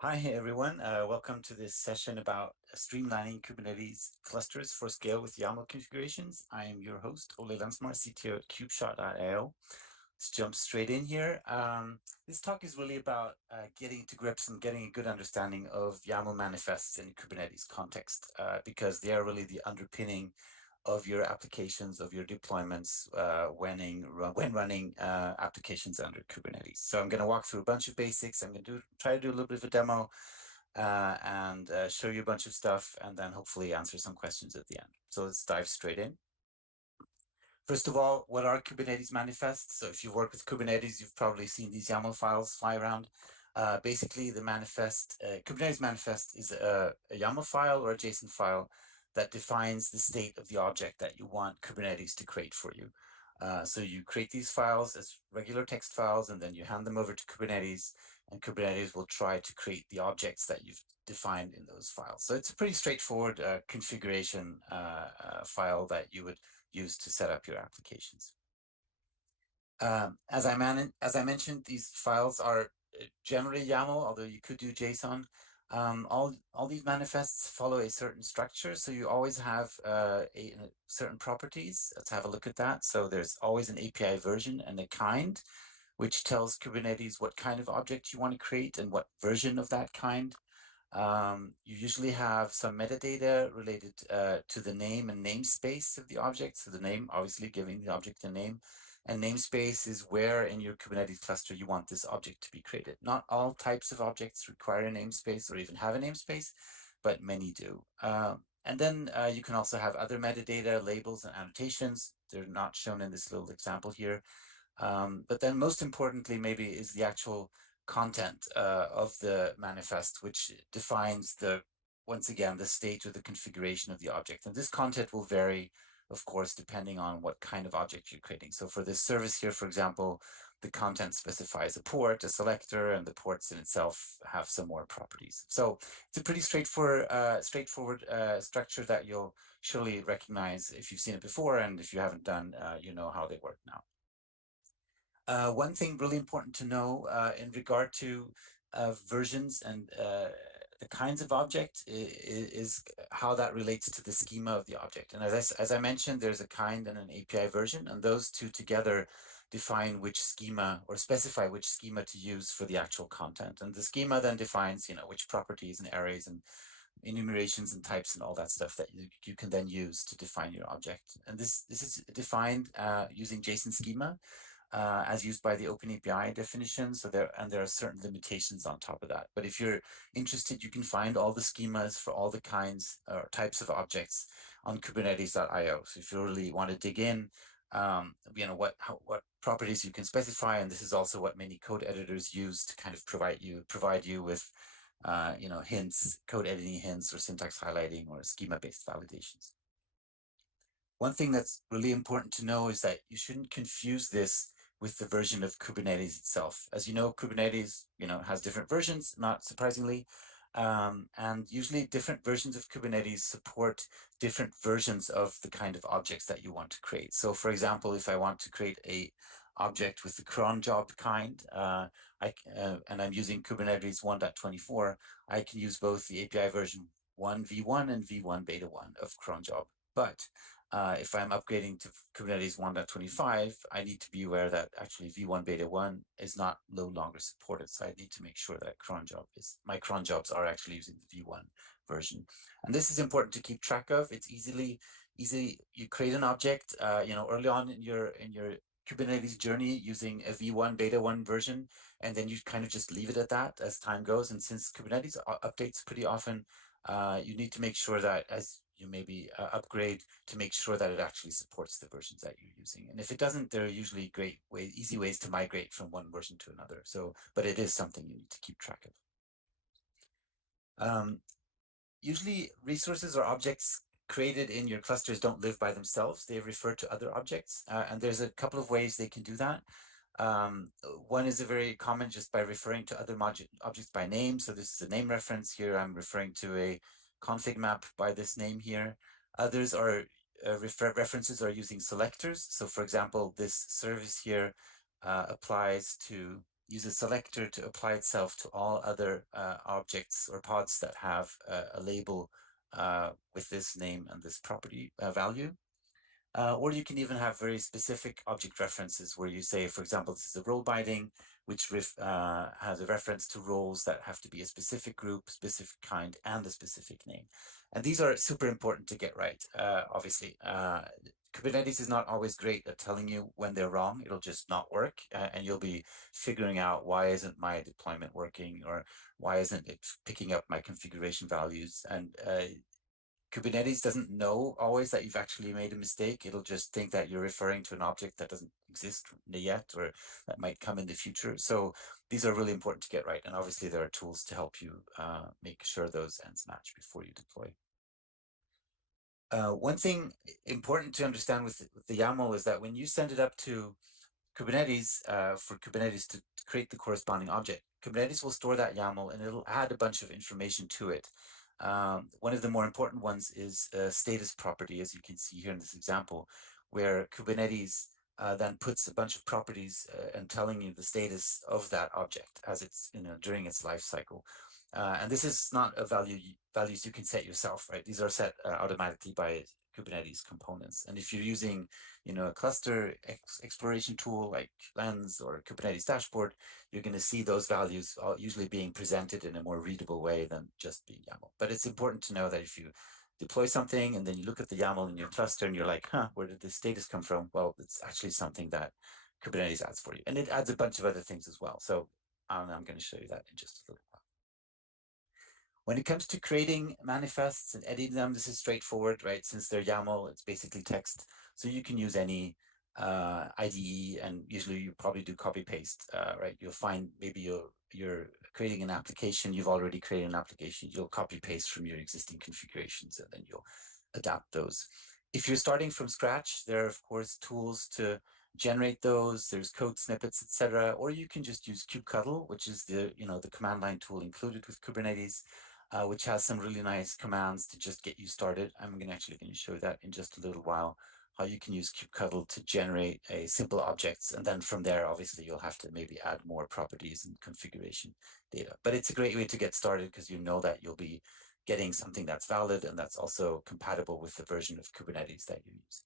Hi, everyone. Welcome to this session about streamlining Kubernetes clusters for scale with YAML configurations. I am your host, Ole Lensmar, CTO at Kubeshop.io. Let's jump straight in here. This talk is really about getting to grips and getting a good understanding of YAML manifests in Kubernetes context, because they are really the underpinning of your applications, of your deployments when running applications under Kubernetes. So I'm going to walk through a bunch of basics. I'm going to try to do a little bit of a demo and show you a bunch of stuff, and then hopefully answer some questions at the end. So let's dive straight in. First of all, what are Kubernetes manifests? So if you work with Kubernetes, you've probably seen these YAML files fly around. Basically, the Kubernetes manifest is a YAML file or a JSON file that defines the state of the object that you want Kubernetes to create for you. So you create these files as regular text files, and then you hand them over to Kubernetes, and Kubernetes will try to create the objects that you've defined in those files. So it's a pretty straightforward configuration file that you would use to set up your applications. As I mentioned, these files are generally YAML, although you could do JSON. All these manifests follow a certain structure, so you always have certain properties. Let's have a look at that. So there's always an API version and a kind, which tells Kubernetes what kind of object you want to create and what version of that kind. You usually have some metadata related to the name and namespace of the object. So the name, obviously giving the object a name, and namespace is where in your Kubernetes cluster you want this object to be created. Not all types of objects require a namespace or even have a namespace, but many do. And then you can also have other metadata, labels, and annotations. They're not shown in this little example here. But then most importantly, maybe, is the actual content of the manifest, which defines once again, the state or the configuration of the object. And this content will vary, of course, depending on what kind of object you're creating. So for this service here, for example, the content specifies a port, a selector, and the ports in itself have some more properties. So it's a pretty straightforward structure that you'll surely recognize if you've seen it before, and if you haven't done, you know how they work now. One thing really important to know in regard to versions and the kinds of object is how that relates to the schema of the object. And as I mentioned, there's a kind and an API version, and those two together define which schema, or specify which schema to use for the actual content. And the schema then defines, which properties and arrays and enumerations and types and all that stuff that you can then use to define your object. And this is defined using JSON schema, as used by the OpenAPI definition. So there are certain limitations on top of that. But if you're interested, you can find all the schemas for all the kinds or types of objects on Kubernetes.io. So if you really want to dig in, what properties you can specify, and this is also what many code editors use to kind of provide you with hints, code editing hints, or syntax highlighting, or schema-based validations. One thing that's really important to know is that you shouldn't confuse this with the version of Kubernetes itself. As you know, Kubernetes, has different versions, not surprisingly. And usually different versions of Kubernetes support different versions of the kind of objects that you want to create. So for example, if I want to create a object with the cron job kind, and I'm using Kubernetes 1.24, I can use both the API version 1 v1 and v1 beta 1 of cron job. But if I'm upgrading to Kubernetes 1.25, I need to be aware that actually v1 beta 1 is no longer supported. So I need to make sure that my cron jobs are actually using the v1 version. And this is important to keep track of. It's easy. You create an object, early on in your Kubernetes journey using a v1 beta 1 version, and then you kind of just leave it at that as time goes. And since Kubernetes updates pretty often, you need to make sure that as you maybe upgrade, to make sure that it actually supports the versions that you're using. And if it doesn't, there are usually easy ways to migrate from one version to another. So, but it is something you need to keep track of. Usually resources or objects created in your clusters don't live by themselves. They refer to other objects. And there's a couple of ways they can do that. One is a very common, just by referring to other objects by name. So this is a name reference here. I'm referring to a config map by this name here. Others are references are using selectors. So for example, this service here applies to use a selector to apply itself to all other objects or pods that have a label with this name and this property value. Or you can even have very specific object references where you say, for example, this is a role binding, which has a reference to roles that have to be a specific group, specific kind, and a specific name. And these are super important to get right, obviously. Kubernetes is not always great at telling you when they're wrong. It'll just not work, and you'll be figuring out why isn't my deployment working, or why isn't it picking up my configuration values. And Kubernetes doesn't know always that you've actually made a mistake. It'll just think that you're referring to an object that doesn't exist yet, or that might come in the future. So these are really important to get right. And obviously there are tools to help you make sure those ends match before you deploy. One thing important to understand with the YAML is that when you send it up to Kubernetes, for Kubernetes to create the corresponding object, Kubernetes will store that YAML and it'll add a bunch of information to it. One of the more important ones is a status property, as you can see here in this example, where Kubernetes then puts a bunch of properties and telling you the status of that object as it's, during its life cycle. And this is not a values you can set yourself, right? These are set automatically by Kubernetes components. And if you're using, a cluster exploration tool like Lens or Kubernetes dashboard, you're going to see those values usually being presented in a more readable way than just being YAML. But it's important to know that if you deploy something and then you look at the YAML in your cluster and you're like, where did the status come from? Well, it's actually something that Kubernetes adds for you. And it adds a bunch of other things as well. So I'm going to show you that in just a little while. When it comes to creating manifests and editing them, this is straightforward, right? Since they're YAML, it's basically text. So you can use any IDE, and usually you probably do copy paste, right? You'll find maybe you're creating an application, you've already created an application, you'll copy paste from your existing configurations and then you'll adapt those. If you're starting from scratch, there are of course tools to generate those. There's code snippets, etc. Or you can just use kubectl, which is the the command line tool included with Kubernetes, which has some really nice commands to just get you started. I'm going to show that in just a little while, how you can use kubectl to generate a simple objects. And then from there, obviously, you'll have to maybe add more properties and configuration data. But it's a great way to get started because you know that you'll be getting something that's valid and that's also compatible with the version of Kubernetes that you use.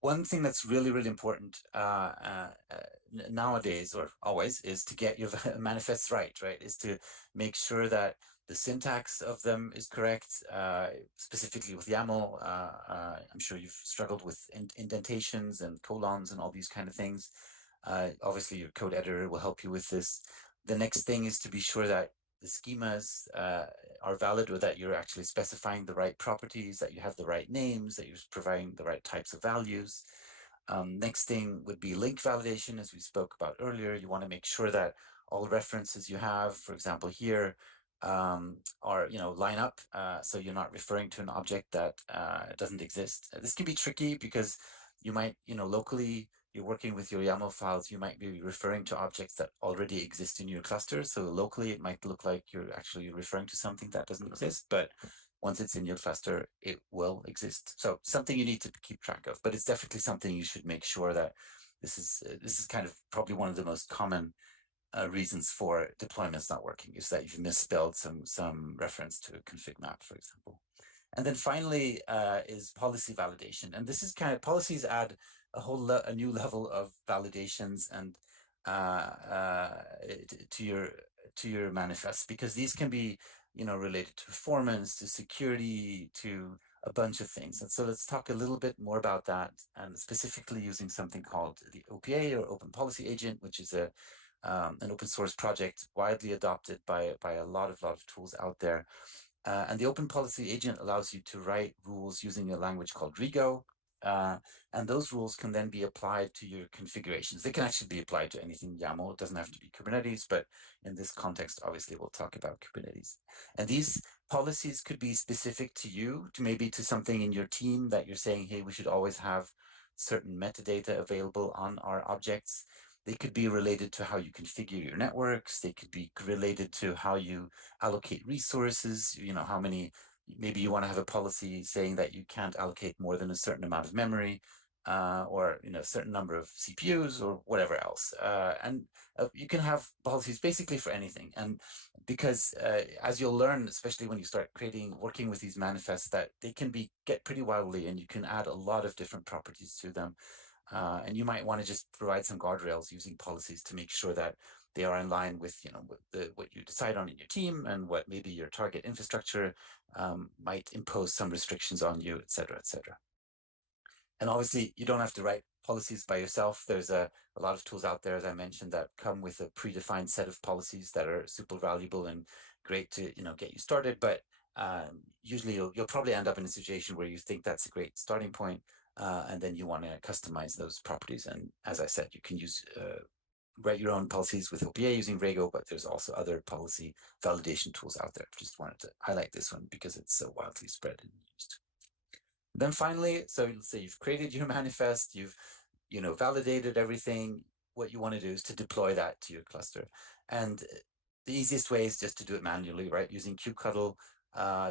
One thing that's really, really important nowadays, or always, is to get your manifests right, is to make sure that the syntax of them is correct, specifically with YAML. I'm sure you've struggled with indentations and colons and all these kind of things. Obviously, your code editor will help you with this. The next thing is to be sure that the schemas are valid, or that you're actually specifying the right properties, that you have the right names, that you're providing the right types of values. Next thing would be link validation, as we spoke about earlier. You want to make sure that all references you have, for example, here, are line up, so you're not referring to an object that doesn't exist. This can be tricky because you might, locally, you're working with your YAML files, you might be referring to objects that already exist in your cluster. So locally, it might look like you're actually referring to something that doesn't exist, but once it's in your cluster, it will exist. So something you need to keep track of, but it's definitely something you should make sure that this is kind of probably one of the most common reasons for deployments not working, is that you've misspelled some reference to a config map, for example. And then finally is policy validation. And this is kind of, policies add a new level of validations and to your manifest, because these can be related to performance, to security, to a bunch of things. And so let's talk a little bit more about that, and specifically using something called the OPA, or Open Policy Agent, which is an open source project widely adopted by a lot of tools out there. And the Open Policy Agent allows you to write rules using a language called Rego. And those rules can then be applied to your configurations. They can actually be applied to anything YAML. It doesn't have to be Kubernetes, but in this context, obviously, we'll talk about Kubernetes. And these policies could be specific to you, to maybe to something in your team that you're saying, hey, we should always have certain metadata available on our objects. They could be related to how you configure your networks. They could be related to how you allocate resources, how many. Maybe you want to have a policy saying that you can't allocate more than a certain amount of memory. or a certain number of CPUs or whatever else. And you can have policies basically for anything. And because as you'll learn, especially when you start working with these manifests, that they can get pretty wildly, and you can add a lot of different properties to them. And you might want to just provide some guardrails using policies to make sure that they are in line with what you decide on in your team, and what maybe your target infrastructure might impose some restrictions on you, et cetera, et cetera. And obviously, you don't have to write policies by yourself. There's a lot of tools out there, as I mentioned, that come with a predefined set of policies that are super valuable and great to get you started. But usually, you'll probably end up in a situation where you think that's a great starting point, and then you want to customize those properties. And as I said, you can write your own policies with OPA using Rego, but there's also other policy validation tools out there. Just wanted to highlight this one because it's so widely spread and used. Then finally, so let's say you've created your manifest, you've validated everything. What you want to do is to deploy that to your cluster. And the easiest way is just to do it manually, right? Using kubectl.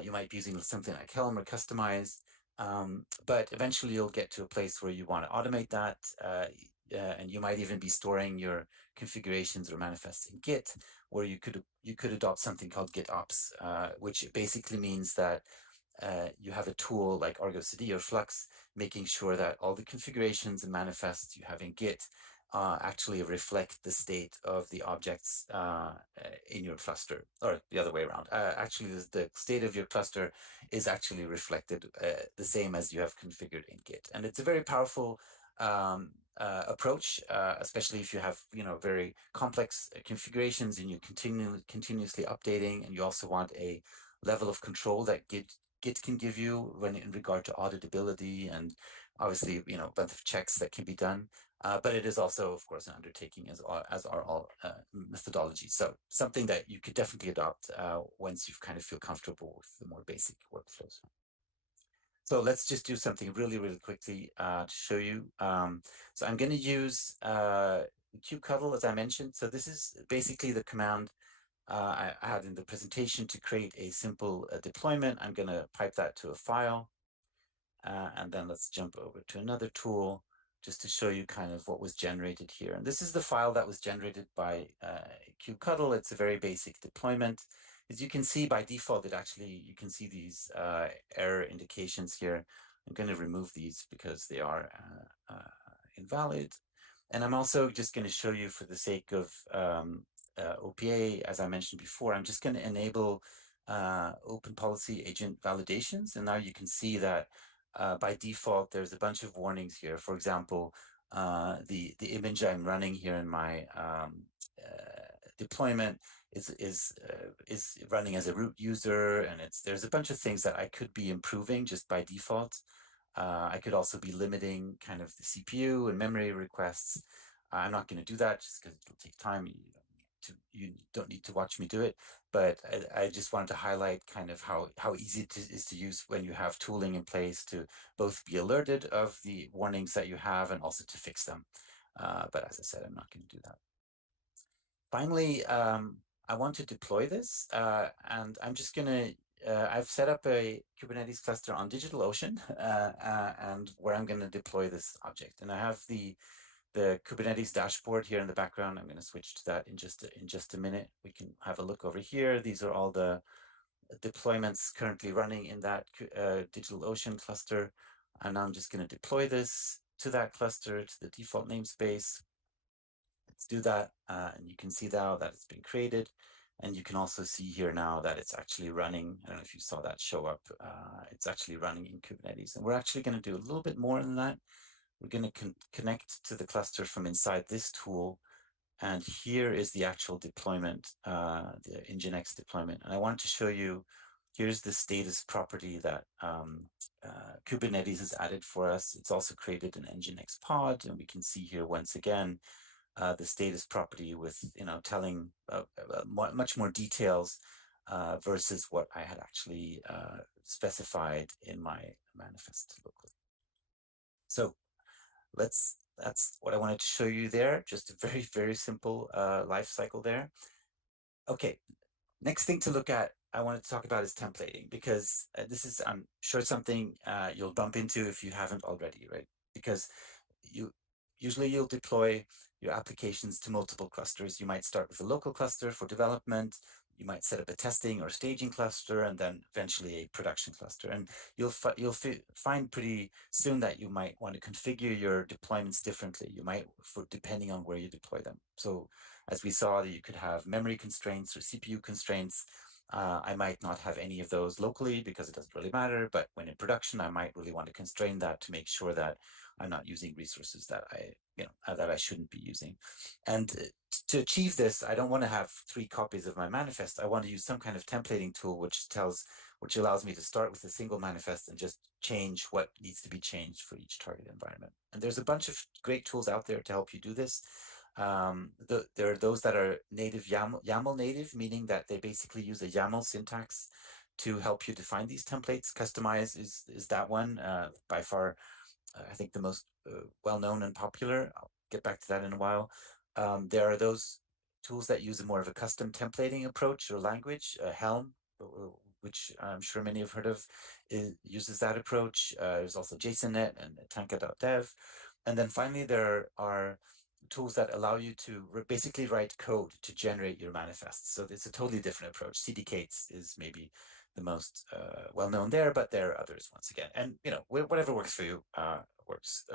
You might be using something like Helm or Kustomize. But eventually you'll get to a place where you want to automate that. And you might even be storing your configurations or manifests in Git, where you could adopt something called GitOps, which basically means that you have a tool like Argo CD or Flux, making sure that all the configurations and manifests you have in Git actually reflect the state of the objects in your cluster, or the other way around. Actually, the state of your cluster is actually reflected the same as you have configured in Git. And it's a very powerful approach, especially if you have very complex configurations and you continuously updating, and you also want a level of control that Git can give you when in regard to auditability, and obviously a bunch of checks that can be done. But it is also, of course, an undertaking, as are all methodologies. So something that you could definitely adopt once you kind of feel comfortable with the more basic workflows. So let's just do something really, really quickly to show you. So I'm going to use kubectl, as I mentioned. So this is basically the command I had in the presentation to create a simple deployment. I'm going to pipe that to a file. And then let's jump over to another tool just to show you kind of what was generated here. And this is the file that was generated by kubectl. It's a very basic deployment. As you can see, by default, you can see these error indications here. I'm going to remove these because they are invalid. And I'm also just going to show you, for the sake of OPA, as I mentioned before, I'm just going to enable open policy agent validations. And now you can see that by default, there's a bunch of warnings here. For example, the image I'm running here in my deployment is running as a root user, and there's a bunch of things that I could be improving just by default. I could also be limiting kind of the CPU and memory requests. I'm not going to do that just because it'll take time. You don't need to watch me do it, but I just wanted to highlight kind of how easy it is to use when you have tooling in place to both be alerted of the warnings that you have and also to fix them. But as I said, I'm not going to do that. Finally, I want to deploy this, and I'm just going to I've set up a Kubernetes cluster on DigitalOcean, and where I'm going to deploy this object. And I have the Kubernetes dashboard here in the background. I'm going to switch to that in just a minute. We can have a look over here. These are all the deployments currently running in that DigitalOcean cluster. And I'm just going to deploy this to that cluster, to the default namespace. Let's do that. And you can see now that it's been created. And you can also see here now that it's actually running. I don't know if you saw that show up. It's actually running in Kubernetes. And we're actually going to do a little bit more than that. We're going to connect to the cluster from inside this tool. And here is the actual deployment, the Nginx deployment. And I want to show you, here's the status property that Kubernetes has added for us. It's also created an Nginx pod. And we can see here once again, the status property with, telling much more details versus what I had actually specified in my manifest locally. So that's what I wanted to show you there. Just a very, very simple life cycle there. Okay, next thing to look at, I wanted to talk about is templating, because this is, I'm sure, something you'll bump into if you haven't already, right? because you usually you'll deploy your applications to multiple clusters. You might start with a local cluster for development. You might set up a testing or staging cluster, and then eventually a production cluster. And you'll find pretty soon that you might want to configure your deployments differently. You might, for depending on where you deploy them. So, as we saw, that you could have memory constraints or CPU constraints. I might not have any of those locally because it doesn't really matter. But when in production, I might really want to constrain that to make sure that I'm not using resources that that I shouldn't be using. And to achieve this, I don't want to have 3 copies of my manifest. I want to use some kind of templating tool which allows me to start with a single manifest and just change what needs to be changed for each target environment. And there's a bunch of great tools out there to help you do this. There are those that are native YAML native, meaning that they basically use a YAML syntax to help you define these templates. Kustomize is that one, by far I think the most well-known and popular. I'll get back to that in a while. There are those tools that use a more of a custom templating approach or language. Helm, which I'm sure many have heard of, uses that approach. There's also JSONnet and Tanka.dev. And then finally, there are tools that allow you to basically write code to generate your manifests. So it's a totally different approach. CDK is maybe the most well-known there, but there are others once again. And whatever works for you works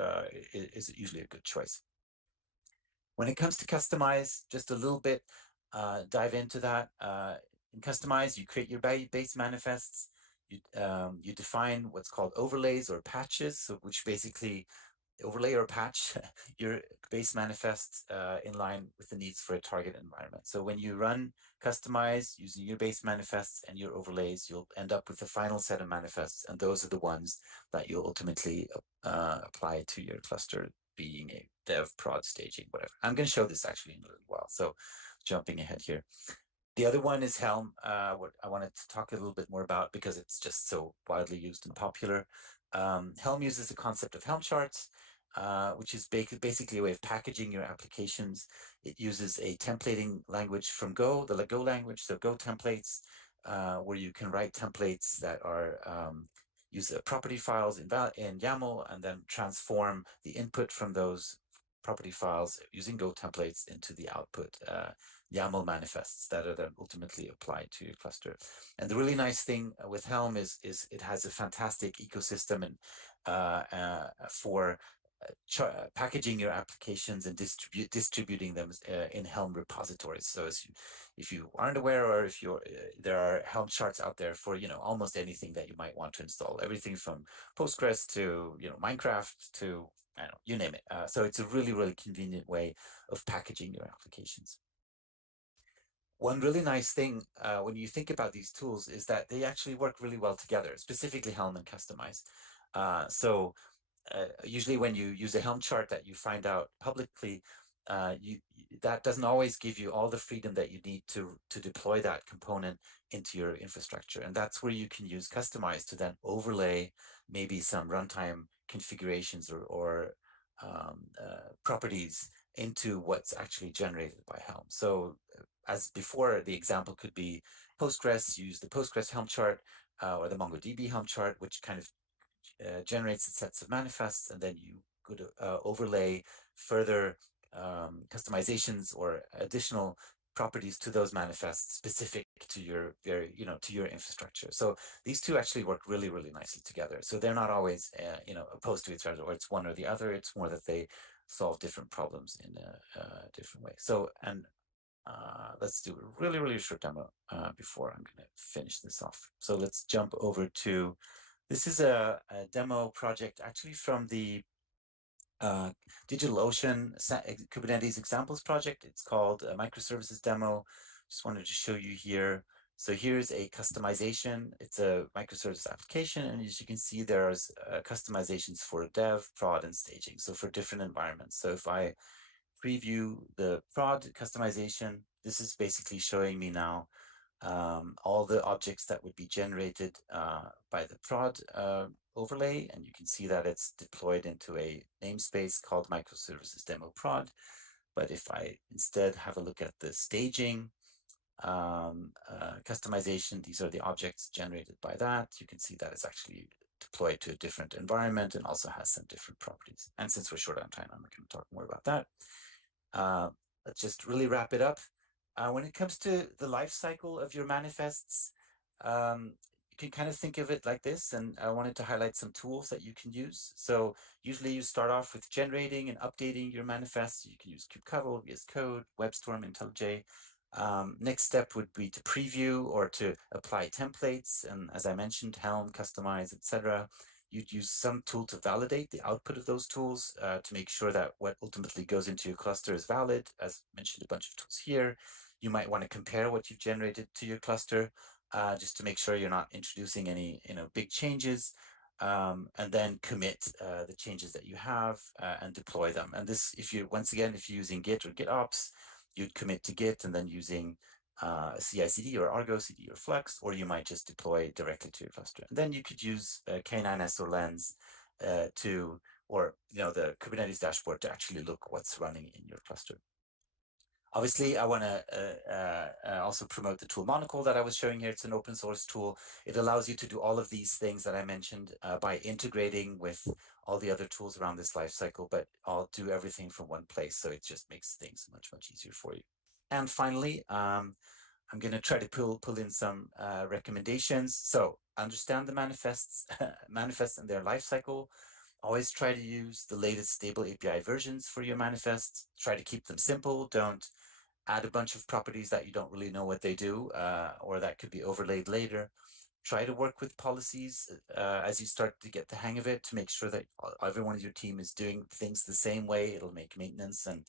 is usually a good choice. When it comes to Kustomize, just a little bit dive into that. In Kustomize, you create your base manifests. You define what's called overlays or patches, so which basically overlay or patch your base manifest in line with the needs for a target environment. So when you run Kustomize using your base manifests and your overlays, you'll end up with the final set of manifests, and those are the ones that you'll ultimately apply to your cluster, being a dev, prod, staging, whatever. I'm going to show this actually in a little while, so jumping ahead here. The other one is Helm, what I wanted to talk a little bit more about because it's just so widely used and popular. Helm uses the concept of Helm charts, which is basically a way of packaging your applications. It uses a templating language from Go, the Go language, so Go templates, where you can write templates that are use property files in YAML and then transform the input from those property files using Go templates into the output YAML manifests that are then ultimately applied to your cluster. And the really nice thing with Helm is it has a fantastic ecosystem and for packaging your applications and distributing them in Helm repositories. So if you aren't aware, or if you're there are Helm charts out there for almost anything that you might want to install, everything from Postgres to Minecraft to I don't know, you name it. So it's a really, really convenient way of packaging your applications. One really nice thing when you think about these tools is that they actually work really well together, specifically Helm and Kustomize. So usually when you use a Helm chart that you find out publicly, that doesn't always give you all the freedom that you need to deploy that component into your infrastructure. And that's where you can use Kustomize to then overlay maybe some runtime configurations or properties into what's actually generated by Helm. So as before, the example could be Postgres, use the Postgres Helm chart or the MongoDB Helm chart, which kind of generates sets of manifests, and then you could overlay further customizations or additional properties to those manifests specific to your to your infrastructure. So these two actually work really, really nicely together. So they're not always opposed to each other, or it's one or the other. It's more that they solve different problems in a different way. So let's do a really, really short demo before I'm going to finish this off. So let's jump over to, this is a demo project actually from the DigitalOcean Kubernetes examples project. It's called a microservices demo. Just wanted to show you here. So here's a customization. It's a microservice application, and as you can see, there's customizations for dev, prod, and staging. So for different environments. So if I preview the prod customization, this is basically showing me now all the objects that would be generated by the prod overlay, and you can see that it's deployed into a namespace called microservices demo prod. But if I instead have a look at the staging customization, these are the objects generated by that. You can see that it's actually deploy it to a different environment and also has some different properties. And since we're short on time, I'm not going to talk more about that. Let's just really wrap it up. When it comes to the life cycle of your manifests, you can kind of think of it like this, and I wanted to highlight some tools that you can use. So usually you start off with generating and updating your manifests. You can use kubectl, VS Code, WebStorm, IntelliJ. Next step would be to preview or to apply templates, and as I mentioned, Helm, Customize, etc. You'd use some tool to validate the output of those tools to make sure that what ultimately goes into your cluster is valid. As mentioned, a bunch of tools here. You might want to compare what you've generated to your cluster just to make sure you're not introducing any big changes. And then commit the changes that you have and deploy them. And this, if you're using Git or GitOps, you'd commit to Git and then using CI/CD or Argo CD or Flux, or you might just deploy directly to your cluster. And then you could use K9s or Lens or the Kubernetes dashboard to actually look what's running in your cluster. Obviously, I want to also promote the tool Monocle that I was showing here. It's an open source tool. It allows you to do all of these things that I mentioned by integrating with all the other tools around this lifecycle, but I'll do everything from one place. So it just makes things much, much easier for you. And finally, I'm going to try to pull in some recommendations. So understand the manifests and their lifecycle. Always try to use the latest stable API versions for your manifests. Try to keep them simple. Don't add a bunch of properties that you don't really know what they do or that could be overlaid later. Try to work with policies as you start to get the hang of it to make sure that everyone in your team is doing things the same way. It'll make maintenance and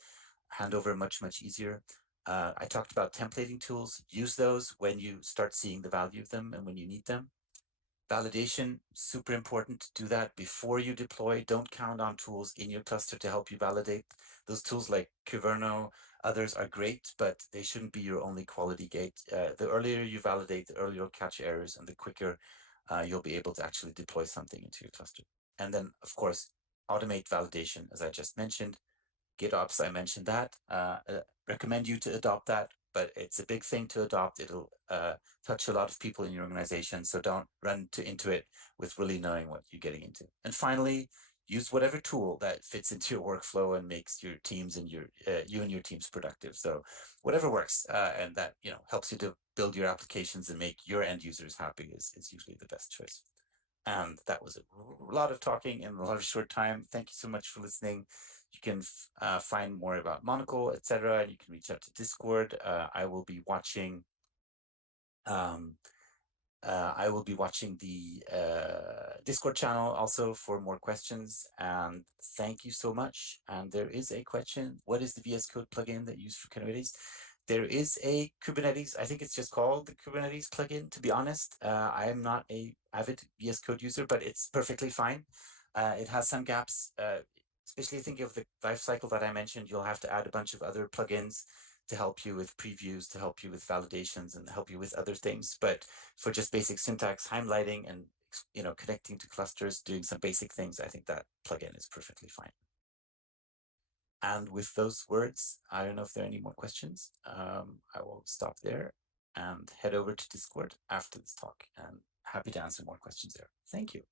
handover much, much easier. I talked about templating tools. Use those when you start seeing the value of them and when you need them. Validation, super important to do that before you deploy. Don't count on tools in your cluster to help you validate. Those tools like Kubernetes, others are great, but they shouldn't be your only quality gate. The earlier you validate, the earlier you'll catch errors and the quicker you'll be able to actually deploy something into your cluster. And then, of course, automate validation, as I just mentioned. GitOps, I mentioned that. Recommend you to adopt that, but it's a big thing to adopt. It'll touch a lot of people in your organization, so don't run into it with really knowing what you're getting into. And finally, use whatever tool that fits into your workflow and makes your teams and you and your teams productive. So whatever works and that helps you to build your applications and make your end users happy is usually the best choice. And that was a lot of talking in a lot of short time. Thank you so much for listening. You can find more about Monocle, etc. You can reach out to Discord. I will be watching. I will be watching the Discord channel also for more questions. And thank you so much. And there is a question: what is the VS Code plugin that you use for Kubernetes? There is a Kubernetes, I think it's just called the Kubernetes plugin, to be honest. I am not a avid VS Code user, but it's perfectly fine. It has some gaps, especially thinking of the lifecycle that I mentioned. You'll have to add a bunch of other plugins to help you with previews, to help you with validations, and help you with other things. But for just basic syntax, highlighting, and connecting to clusters, doing some basic things, I think that plugin is perfectly fine. And with those words, I don't know if there are any more questions. I will stop there and head over to Discord after this talk, and happy to answer more questions there. Thank you.